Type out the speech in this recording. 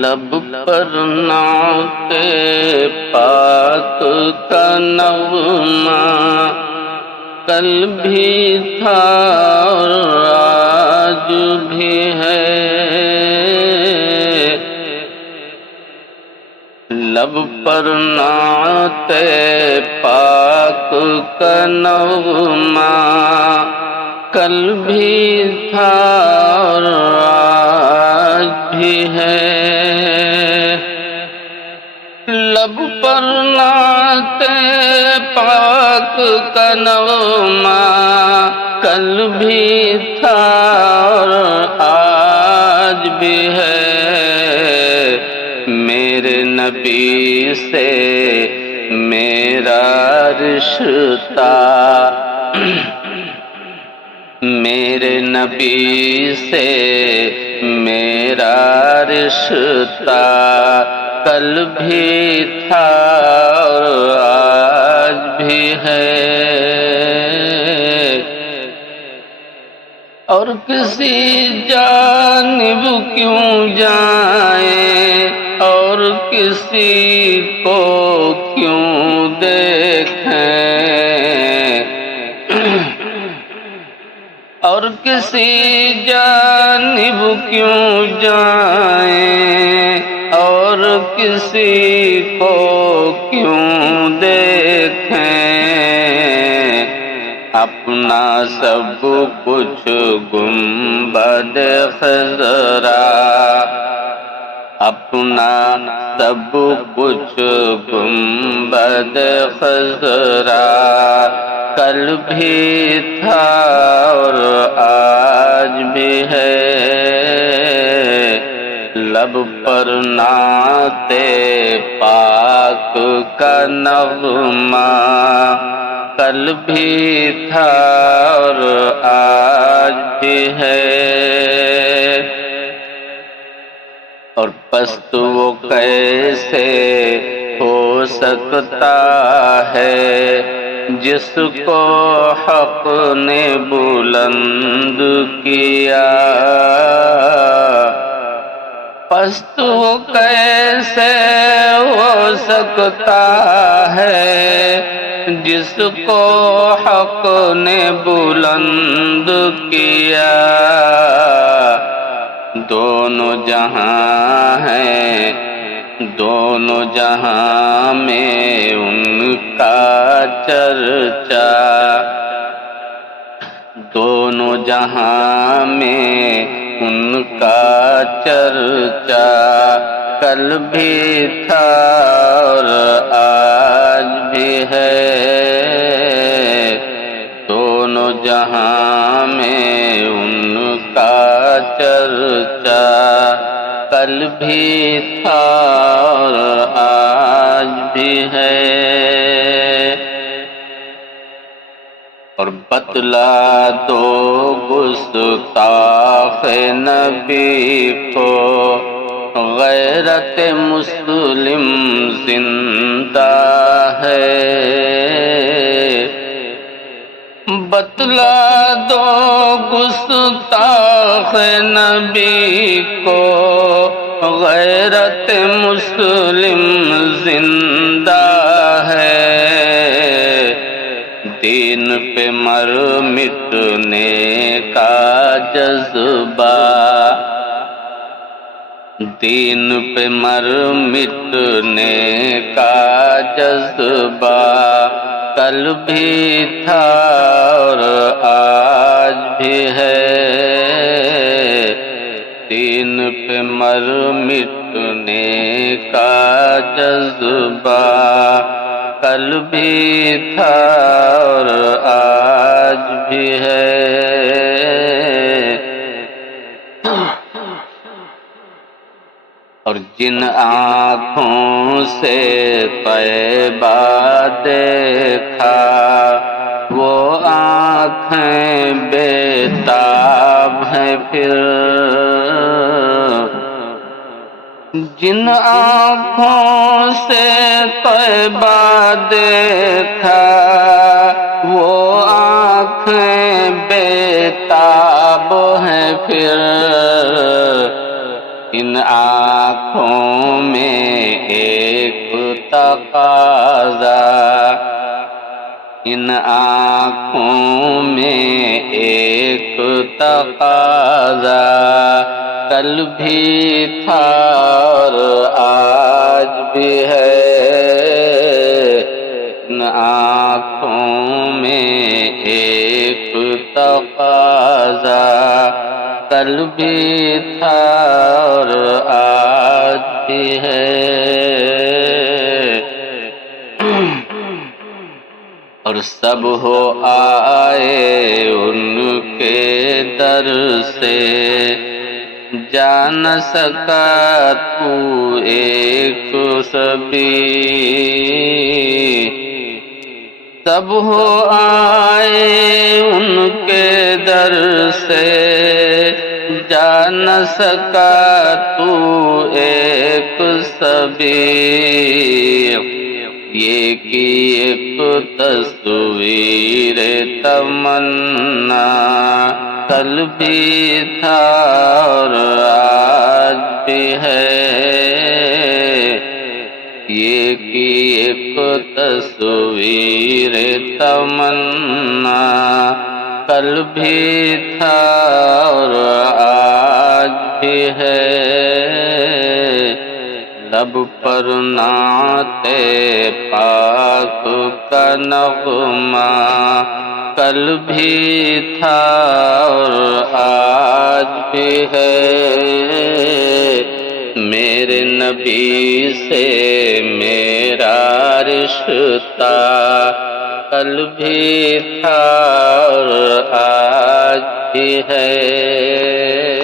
لب پر نعت پاک کا نغمہ کل بھی تھا اور آج بھی ہے، لب پر نعت پاک کا نغمہ کل بھی تھا اور آج بھی ہے، لب پر نعت پاک کا نغمہ کل بھی تھا اور آج بھی ہے، میرے نبی سے میرا رشتہ، میرے نبی سے میرا رشتہ کل بھی تھا اور آج بھی ہے، اور کسی جانب کیوں جائیں اور کسی کو کیوں دیکھیں، اور کسی جانب کیوں جائیں اور کسی کو کیوں دیکھیں، اپنا سب کچھ گنبد خضرا، اپنا سب کچھ گنبد خضرا کل بھی تھا اور آج بھی ہے، لب پر نعت پاک کا نغمہ کل بھی تھا اور آج بھی ہے، اور پست وہ کیسے ہو سکتا ہے جس کو حق نے بلند کیا، پست وہ کیسے ہو سکتا ہے جس کو حق نے بلند کیا، دونوں جہاں ہیں دونوں جہاں میں ان کا چرچا، دونوں جہاں میں ان کا چرچا کل بھی تھا اور آج بھی ہے، دونوں جہاں میں ان کا چرچا کل بھی تھا اور آج بھی ہے، اور بتلا دو گستاخ نبی کو غیرت مسلم زندہ ہے، بتلا دو گستاخ نبی کو غیرت مسلم زندہ ہے، دین پہ مر مٹنے کا جذبہ، دین پہ مر مٹنے کا جذبہ کل بھی تھا اور آج بھی ہے، دین پہ مر مٹنے کا جذبہ کل بھی تھا اور آج بھی ہے، اور جن آنکھوں سے طیبہ دیکھا وہ آنکھیں بےتاب ہیں پھر، جن آنکھوں سے طیبہ دیکھا وہ آنکھیں بےتاب ہیں پھر، ان آنکھوں میں ایک تقاضا، ان آنکھوں میں ایک تقاضا، کل بھی تھا اور آج بھی ہے، ان آنکھوں میں ایک تقاضا، کل بھی تھا اور آج بھی ہے۔ اور سب ہو آئے ان کے در سے، جا نہ سکا تو ایک سبھی، سب ہو آئے ان کے در سے، جا نہ سکا تو ایک سبھی، یہ کی ایک تصویر تمنا، کل بھی تھا اور آج بھی ہے، یہ کی ایک تصویر تمنا، کل بھی تھا اور آج بھی ہے، لب پر نعت پاک کا نغمہ، کل بھی تھا اور آج بھی ہے، میرے نبی سے میرا رشتہ، کل بھی تھا اور آج بھی ہے۔